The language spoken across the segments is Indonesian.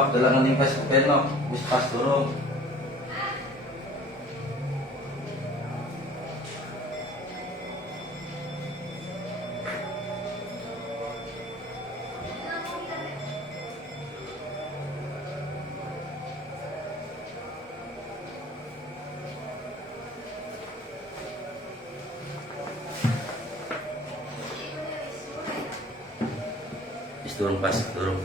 Maaf dalangan ning pas peno wis pas durung. Wis durung pas durung.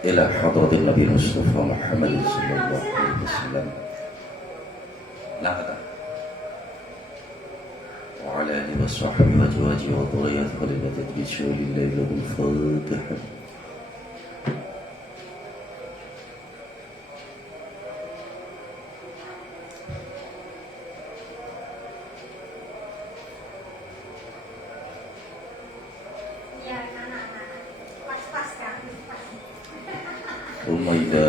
إلى حضرة النبي المصطفى محمد صلى الله عليه وسلم وعلى آله وصحبه وأزواجه وذريته خليفة تدريس ولله له الفاتحة. ثم إلى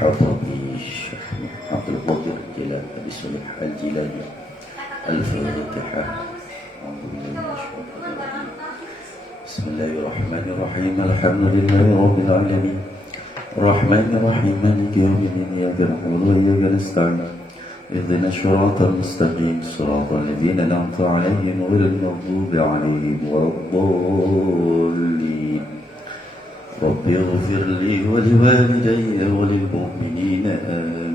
حضرة الشيخ عبد القادر الجيلاني أبي صالح الجيلاني الفاتحة. أعوذ بالله من الشيطان الرجيم. بسم الله الرحمن الرحيم. الحمد لله رب العالمين الرحمن الرحيم مالك يوم الدين إياك نعبد وإياك نستعين اهدنا الصراط المستقيم صراط الذين أنعمت عليهم غير المغضوب عليهم ولا الضالين. رب اغفر لي ولوالدي وللمؤمنين آمين.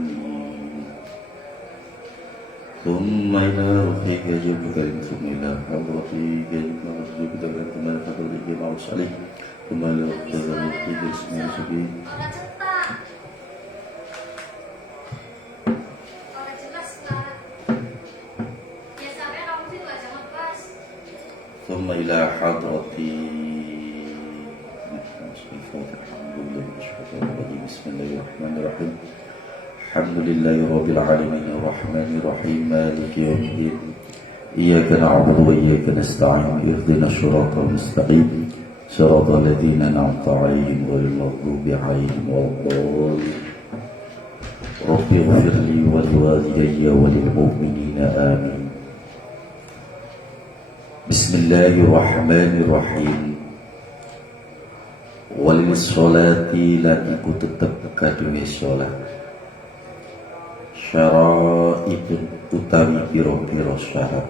ثم إلى رفيق جبك ثم إلى حضرتك ربك ثم إلى حضرتك مع الصالح ثم إلى حضرتك اسم سبيل. ثم إلى حضرتي بسم الله الرحمن الرحيم. الحمد لله رب العالمين الرحمن الرحيم مالك يوم الدين إياك نعبد وإياك نستعين اهدنا الصراط المستقيم صراط الذين أنعمت عليهم غير المغضوب عليهم ولا الضالين. رب اغفر لي ولوالدي وللمؤمنين آمين. بسم الله الرحمن الرحيم. Walil sholati lan iku tetep kaduwe sholat syara'itun utawi piro-piro syarat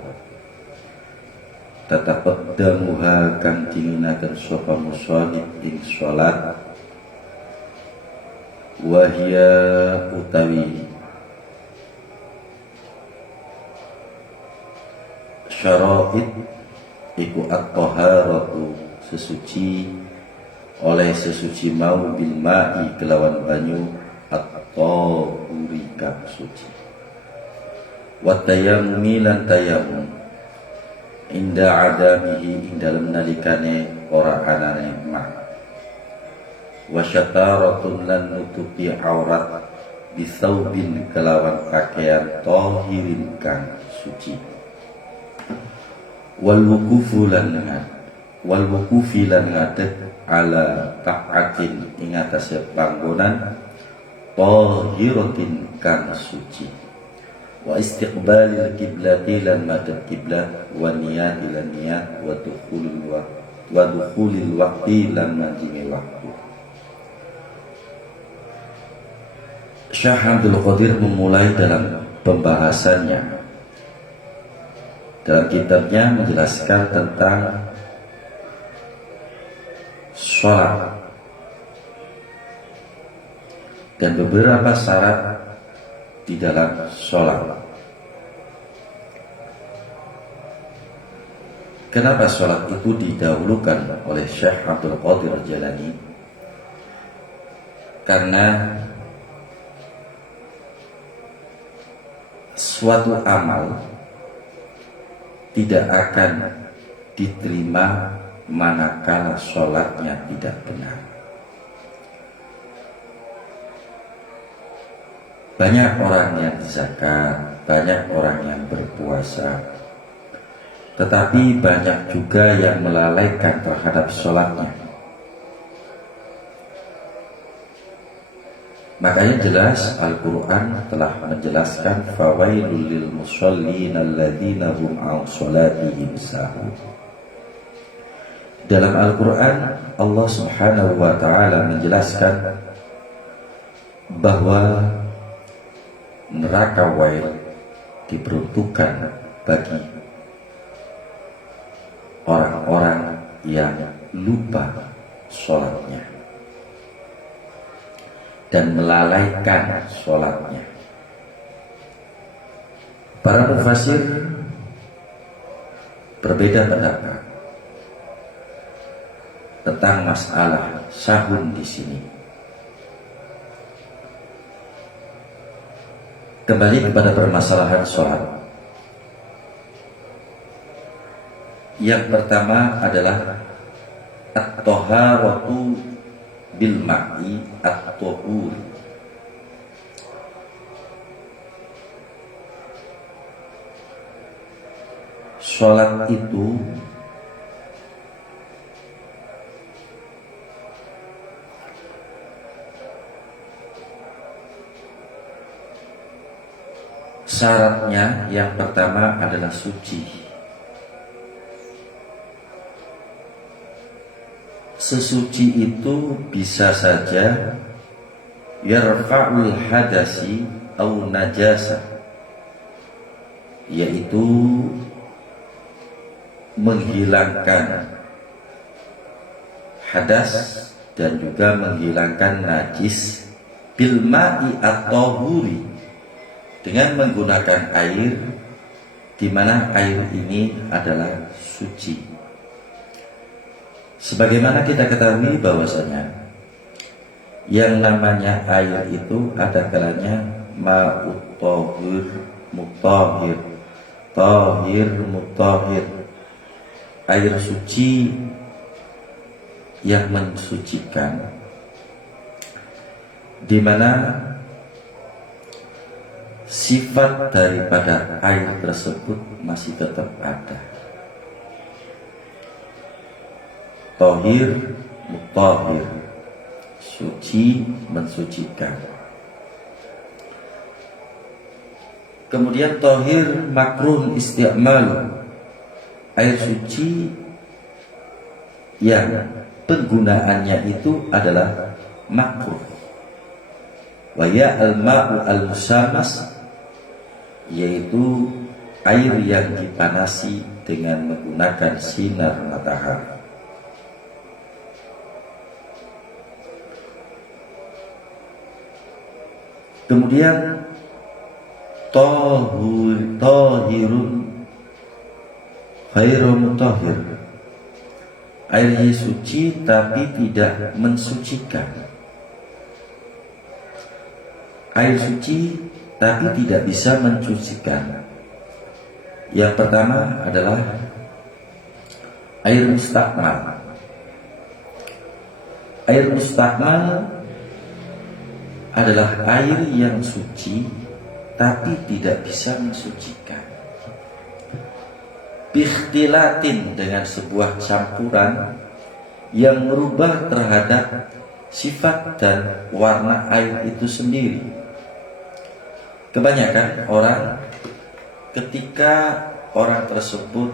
tataqaddamuha kang dilinaken sapa musholid ing sholat wahya utawi syara'it iku at-taharatu sesuci oleh sesuci mau bil ma'i kelawan banyu atau kang suci wa tayammumi lan tayammum inda adamihi ing dalem nalikane ora anane ma wa syataratun lan nutupi aurat bisaubin kelawan pakaian tahirin kang suci wal wukufu lan ngadeg ala ta'atin ing atase panggonan tahiratin kang suci wa istiqbalil kiblati lan madhab kiblat wa niyat lan niyat wa dukhulil waqti lan manjime waktu. Syekh Abdul Qadir memulai dalam pembahasannya dalam kitabnya menjelaskan tentang sholat dan beberapa syarat di dalam sholat. Kenapa sholat itu didahulukan oleh Syekh Abdul Qadir Jailani? Karena suatu amal tidak akan diterima manakala sholatnya tidak benar. Banyak orang yang zakat, banyak orang yang berpuasa, tetapi banyak juga yang melalaikan terhadap sholatnya. Makanya jelas Al-Quran telah menjelaskan fawailul lil musallin alladzina hum an sholatihim sahun. Dalam Al-Quran Allah Subhanahu wa ta'ala menjelaskan bahwa neraka wail diperuntukkan bagi orang-orang yang lupa sholatnya dan melalaikan sholatnya. Para mufasir berbeda pendapat tentang masalah sahun di sini. Kembali kepada permasalahan sholat. Yang pertama adalah at-taharatu bil ma'i at-tuhur. Sholat itu syaratnya yang pertama adalah suci. Sesuci itu bisa saja yarfa'ul hadasi au najasa, yaitu menghilangkan hadas dan juga menghilangkan najis bil ma'i at-tahuri, dengan menggunakan air di mana air ini adalah suci. Sebagaimana kita ketahui bahwasanya yang namanya air itu ada kalanya ma'ut tahir, mutahhir, tahir, mutahhir, air suci yang mensucikan, di mana sifat daripada air tersebut masih tetap ada. Tahir, mutahhir, suci, mensucikan. Kemudian tahir makruh isti'mal, air suci yang penggunaannya itu adalah makruh. Wa ya al-ma'u al-musamas, yaitu air yang dipanasi dengan menggunakan sinar matahari. Kemudian tahirun khairu mutahhir, airnya suci tapi tidak mensucikan. Air suci tapi tidak bisa mensucikan. Yang pertama adalah air mustakmal. Air mustakmal adalah air yang suci tapi tidak bisa mensucikan. Bikhtilatin, dengan sebuah campuran yang merubah terhadap sifat dan warna air itu sendiri. Kebanyakan orang ketika orang tersebut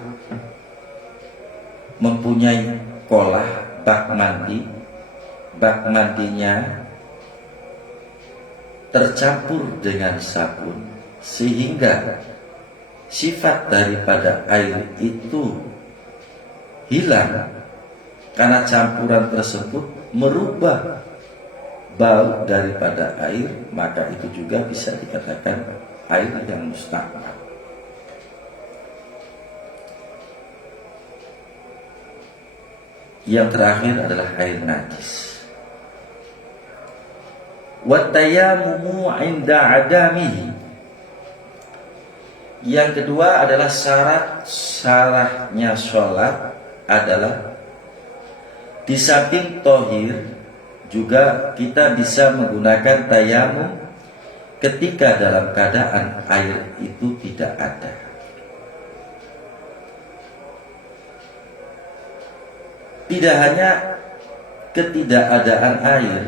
mempunyai kolah bak mandi, bak mandinya tercampur dengan sabun sehingga sifat daripada air itu hilang karena campuran tersebut merubah bau daripada air, maka itu juga bisa dikatakan air yang mustakmal. Yang terakhir adalah air najis. Wattayamumu inda adamihi. Yang kedua adalah syaratnya sholat adalah di samping tohir juga kita bisa menggunakan tayamum ketika dalam keadaan air itu tidak ada. Tidak hanya ketidakadaan air,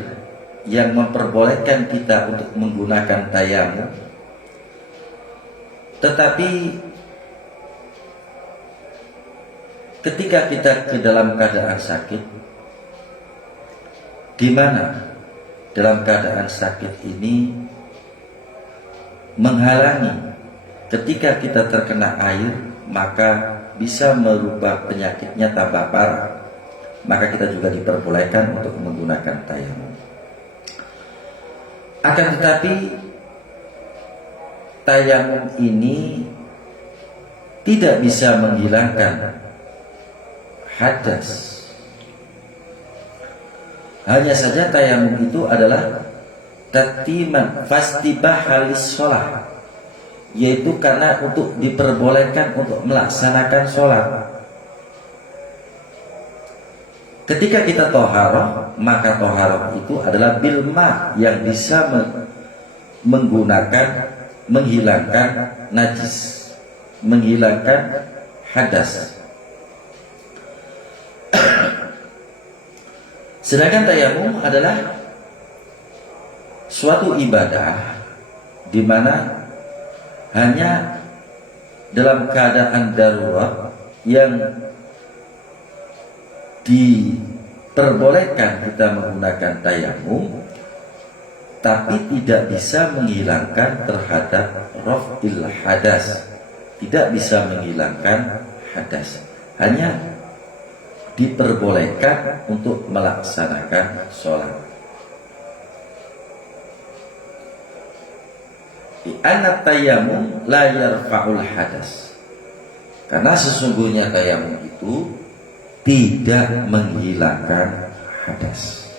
yang memperbolehkan kita untuk menggunakan tayamum, tetapi ketika kita ke dalam keadaan sakit, di mana dalam keadaan sakit ini menghalangi ketika kita terkena air, maka bisa merubah penyakitnya tambah parah, maka kita juga diperbolehkan untuk menggunakan tayamum. Akan tetapi tayamum ini tidak bisa menghilangkan hadas. Hanya saja tayamum itu adalah tatiman fastibahalis sholat, yaitu karena untuk diperbolehkan untuk melaksanakan sholat. Ketika kita toharoh, maka toharoh itu adalah bilma yang bisa menghilangkan najis, menghilangkan hadas. Sedangkan tayamum adalah suatu ibadah di mana hanya dalam keadaan darurat yang diperbolehkan kita menggunakan tayamum, tapi tidak bisa menghilangkan terhadap raf'il hadas, tidak bisa menghilangkan hadas, hanya diperbolehkan untuk melaksanakan sholat. Anat tayamum la yarfa'ul hadas, karena sesungguhnya tayamum itu tidak menghilangkan hadas.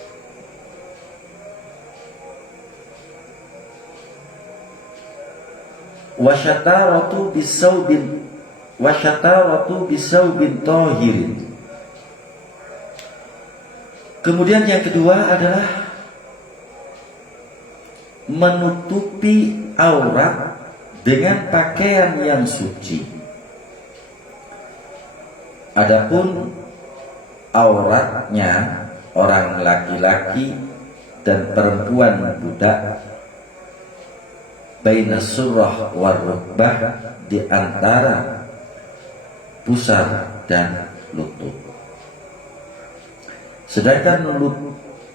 Wasyataratu bisaubin tahirin. Kemudian yang kedua adalah menutupi aurat dengan pakaian yang suci. Adapun auratnya orang laki-laki dan perempuan budak, baina surrah war rukbah, di antara pusar dan lutut. Sedangkan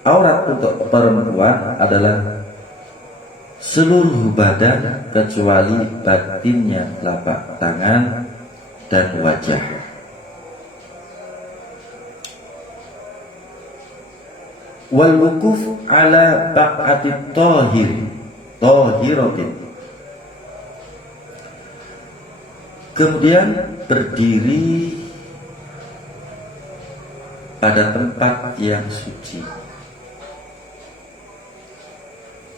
aurat untuk perempuan adalah seluruh badan kecuali batinnya telapak tangan dan wajah. Wal wukuf ala baq'atit tahiratin. Kemudian berdiri pada tempat yang suci.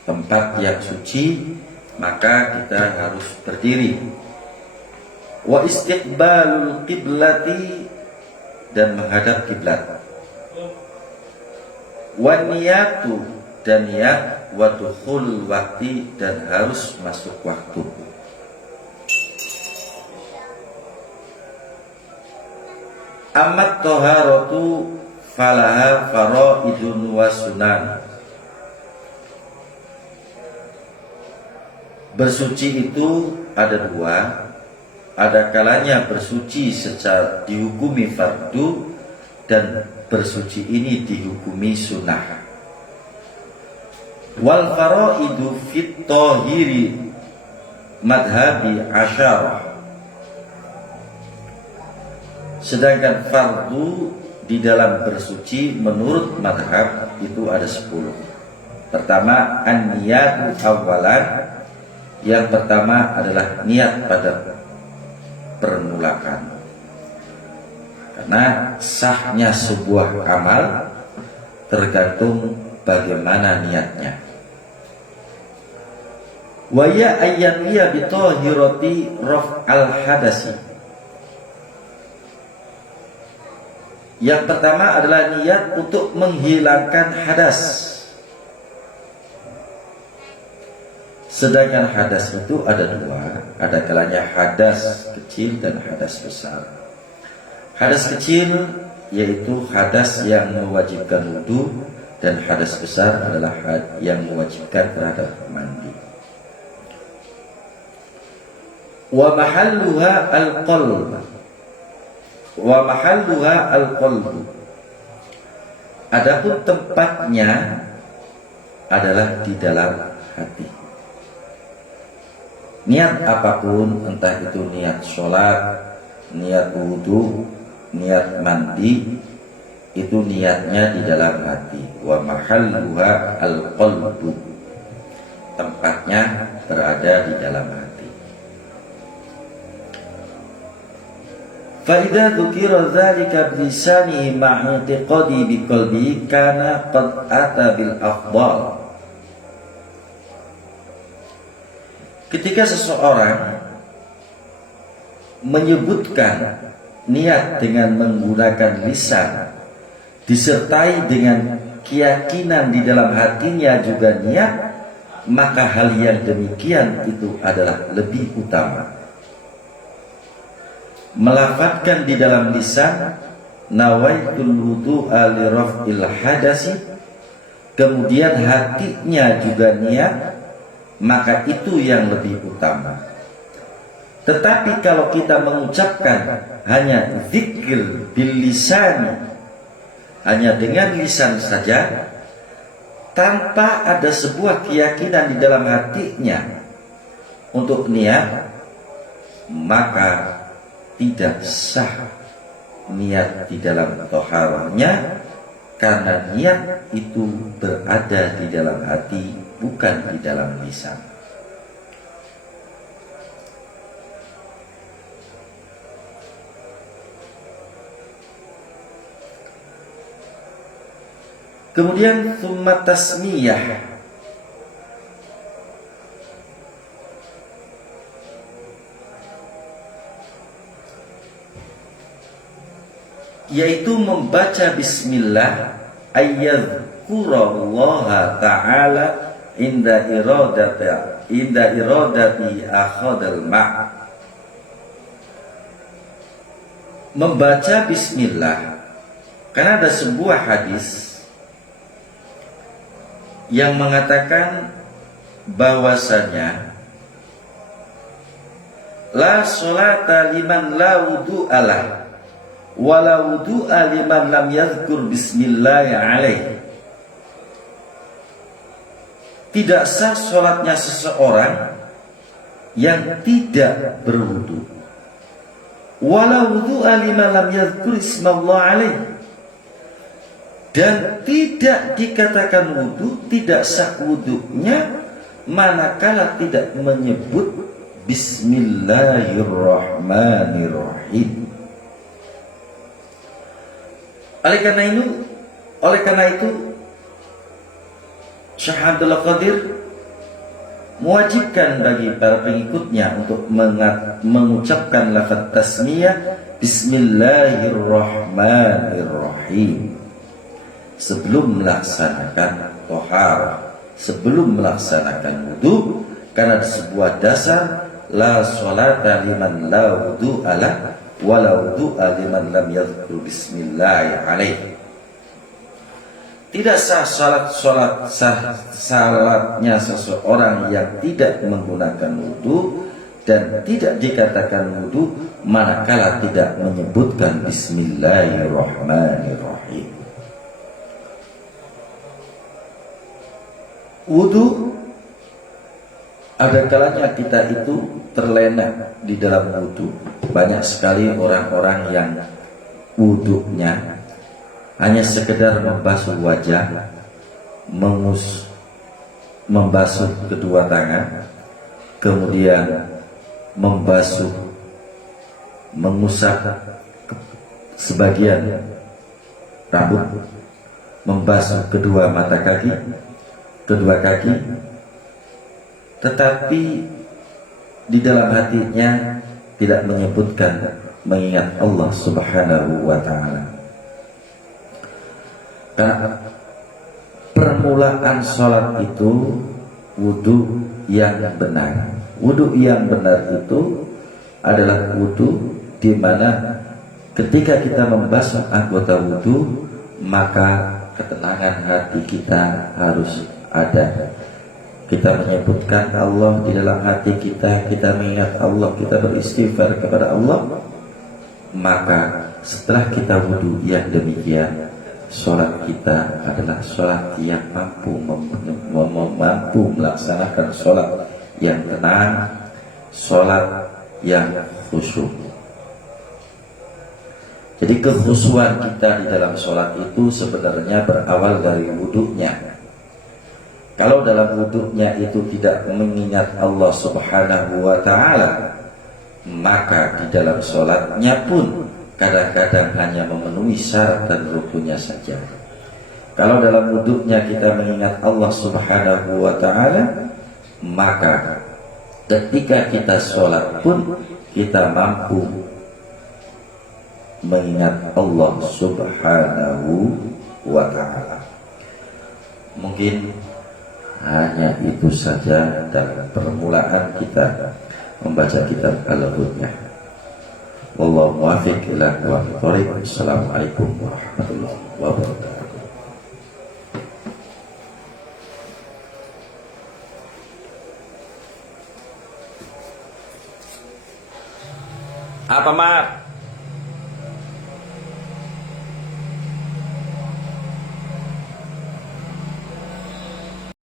Tempat yang suci, maka kita harus berdiri. Wa istiqbalul qiblati, dan menghadap kiblat. Wa niyatu, dan niat. Wa dukhul wakti, dan harus masuk waktu. Amat toharatu falaha faraidun wa sunan. Bersuci itu ada dua. Ada kalanya bersuci secara dihukumi fardu, dan bersuci ini dihukumi sunnah. Wal faraidu fit tahiri madhabi asyarah. Sedangkan fardu di dalam bersuci menurut madhab itu ada 10. Pertama, an-niyatu awalan. Yang pertama adalah niat pada permulaan. Karena sahnya sebuah amal tergantung bagaimana niatnya. Wa ya ayyaniyya bi tahirati raf'al hadasi. Yang pertama adalah niat untuk menghilangkan hadas. Sedangkan hadas itu ada dua. Ada kalanya hadas kecil dan hadas besar. Hadas kecil yaitu hadas yang mewajibkan wudu, dan hadas besar adalah yang mewajibkan terhadap mandi. Wa mahalluha al-qalb. Wa mahalluha al-qalb. Adapun tempatnya adalah di dalam hati. Niat apapun, entah itu niat sholat, niat wudhu, niat mandi, itu niatnya di dalam hati. Wa mahalluha al-qalbu. Tempatnya berada di dalam hati. Fa idza dzukira dzalika bi lisanihi ma'a i'tiqadi bi qalbihi kana qad ata bil afdal. Ketika seseorang menyebutkan niat dengan menggunakan lisan disertai dengan keyakinan di dalam hatinya juga niat, maka hal yang demikian itu adalah lebih utama. Melafadzkan di dalam lisan nawaitul wudu'a li raf'il hadasi, kemudian hatinya juga niat, maka itu yang lebih utama. Tetapi kalau kita mengucapkan hanya zikir bil lisan, hanya dengan lisan saja, tanpa ada sebuah keyakinan di dalam hatinya untuk niat, maka tidak sah niat di dalam toharahnya, karena niat itu berada di dalam hati, bukan di dalam lisan. Kemudian tsumma tasmiyah, yaitu membaca bismillah ayyadhkurallaha ta'ala inda iradati akhadal ma'. Membaca bismillah, karena ada sebuah hadis yang mengatakan bahwasanya la sholata liman la wudu'alah wala wudu'a liman lam yadhkur bismillah alaih. Tidak sah sholatnya seseorang yang tidak berwudu, wala wudu'a liman lam yadhkur ismallah alaih, dan tidak dikatakan wudu, tidak sah wudunya manakala tidak menyebut bismillahirrahmanirrahim. Oleh karena itu Syekh Abdul Qadir mewajibkan bagi para pengikutnya untuk mengucapkan lafaz tasmiyah bismillahirrahmanirrahim sebelum melaksanakan toharah, sebelum melaksanakan wudu, karena sebuah dasar la sholata liman la wudu'alah wala wudu'a liman lam yadhkur bismillah alaih. Tidak sah salatnya seseorang yang tidak menggunakan wudu dan tidak dikatakan wudu manakala tidak menyebutkan bismillahirrahmanirrahim. Wudu, ada kalanya kita itu terlena di dalam wudu. Banyak sekali orang-orang yang wudunya hanya sekedar membasuh wajah, membasuh kedua tangan, kemudian mengusap sebagian rambut, membasuh kedua mata kaki, kedua kaki, tetapi di dalam hatinya tidak menyebutkan mengingat Allah Subhanahu wa ta'ala. Karena permulaan sholat itu wudu yang benar. Wudu yang benar itu adalah wudu di mana ketika kita membasuh anggota wudu, maka ketenangan hati kita harus ada. Kita menyebutkan Allah di dalam hati kita, kita mengingat Allah, kita beristighfar kepada Allah, maka setelah kita wudhu yang demikian, sholat kita adalah sholat yang mampu melaksanakan sholat yang tenang, sholat yang khusyuk. Jadi kekhusyuan kita di dalam sholat itu sebenarnya berawal dari wudhunya. Kalau dalam wudhunya itu tidak mengingat Allah Subhanahu wa ta'ala, maka di dalam sholatnya pun kadang-kadang hanya memenuhi syarat dan rukunnya saja. Kalau dalam wudhunya kita mengingat Allah Subhanahu wa ta'ala, maka ketika kita sholat pun kita mampu mengingat Allah Subhanahu wa ta'ala. Mungkin hanya itu saja dalam permulaan kita membaca kitab Al-Hudnah. Wallahu muwaffiq ila aqwamit thoriq. Assalamualaikum warahmatullahi wabarakatuh. Apa Mat?